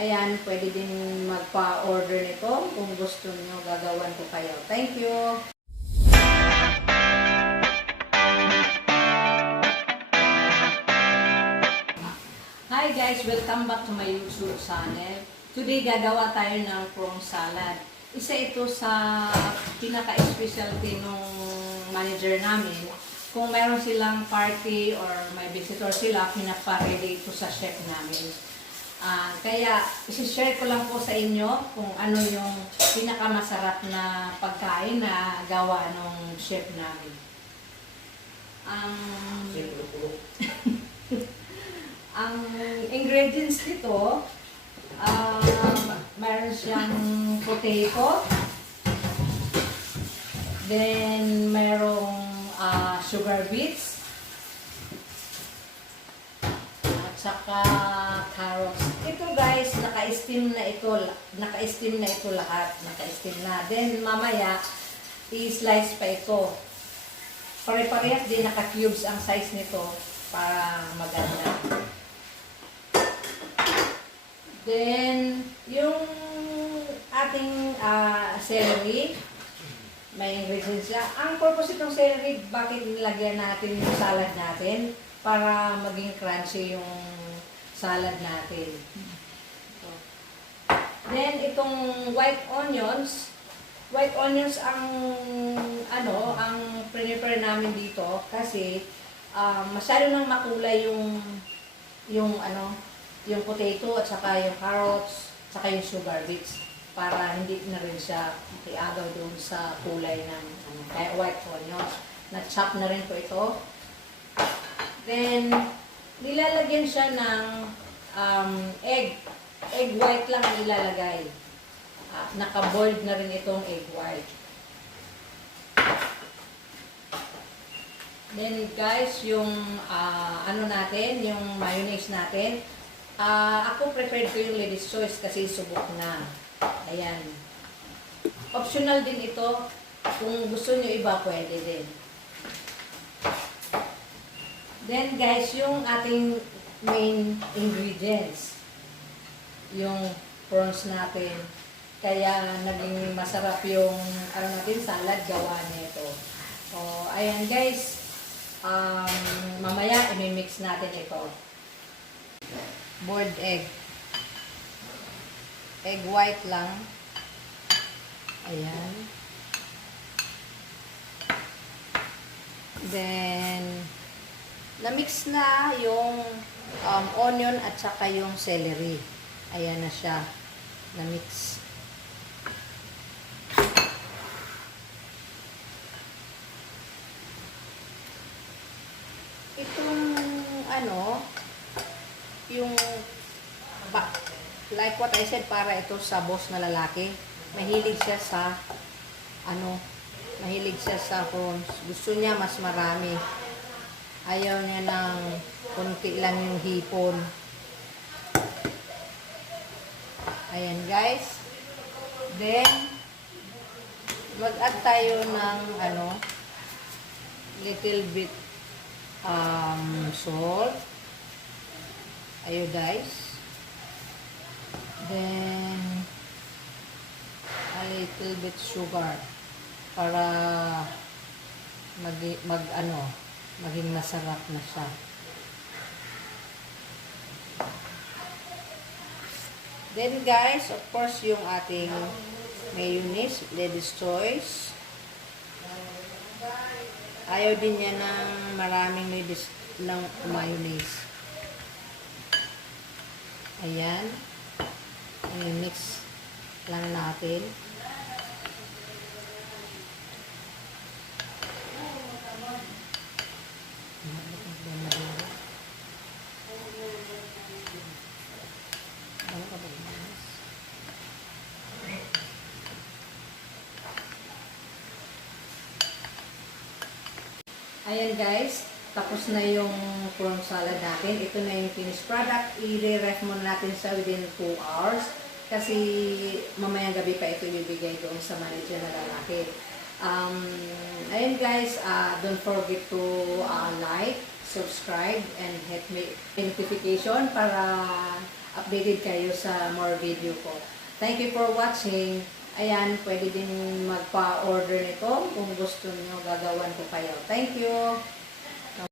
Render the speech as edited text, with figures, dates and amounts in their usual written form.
Ayan, pwede din magpa-order nito kung gusto niyo gagawan ko kayo. Thank you! Hi guys! Welcome back to my YouTube channel. Today gagawa tayo ng prawn salad. Isa ito sa pinaka-specialty ng manager namin. Kung meron silang party or may visitor sila, pinapa-ready ito sa chef namin. Kaya isi-share ko lang po sa inyo kung ano yung pinakamasarap na pagkain na gawa ng chef namin. Ang ingredients nito, meron siyang potato, then merong sugar beets, at saka carrots. Ito guys, naka-steam na ito lahat, naka-steam na. Then mamaya, i-slice pa ito. Pare-parehas din, naka-cubes ang size nito para maganda. Then, yung ating celery, may ingredients siya. Ang purpose itong celery, bakit nilagyan natin yung salad natin? Para maging crunchy yung salad natin. Then, itong white onions ang ang prepare namin dito kasi masyado nang makulay yung potato at saka yung carrots, at saka yung sugar beets para hindi na rin siya makiagaw doon sa kulay ng kaya white onions. Na-chop na rin po ito. Then, nilalagyan siya ng egg. Egg white lang ang ilalagay. Naka-boiled na rin itong egg white. Then guys, yung yung mayonnaise natin, ako prepared ko yung lady's choice kasi subok na. Ayan. Optional din ito. Kung gusto nyo iba, pwede din. Then guys, yung ating main ingredients, yung prawns natin. Kaya naging masarap yung salad gawa nito. Ayan guys. Mamaya i-mix natin ito. Boiled egg. Egg white lang. Ayan. Then, na-mix na yung onion at saka yung celery. Ayan na siya. Na-mix. Itong like what I said, para ito sa boss na lalaki. Mahilig siya sa prawns. Gusto niya mas marami. Ayaw niya ng konti lang yung hipon. Ayan guys. Then, mag-add tayo ng little bit salt. Ayo guys. Then, a little bit sugar para maging masarap na siya. Then guys, of course, yung ating mayonnaise, lady's choice. Ayaw din niya ng maraming mayonnaise. Ayan. I-mix lang natin. Ayan guys, tapos na yung prawn salad natin. Ito na yung finished product. I-re-ref muna natin sa within 2 hours. Kasi mamayang gabi pa ito ibibigay doon sa manager na lalaki. Ayan guys, don't forget to like, subscribe, and hit notification para updated kayo sa more video ko. Thank you for watching. Ayan, pwede din magpa-order nito kung gusto niyo gagawan ko kayo. Thank you!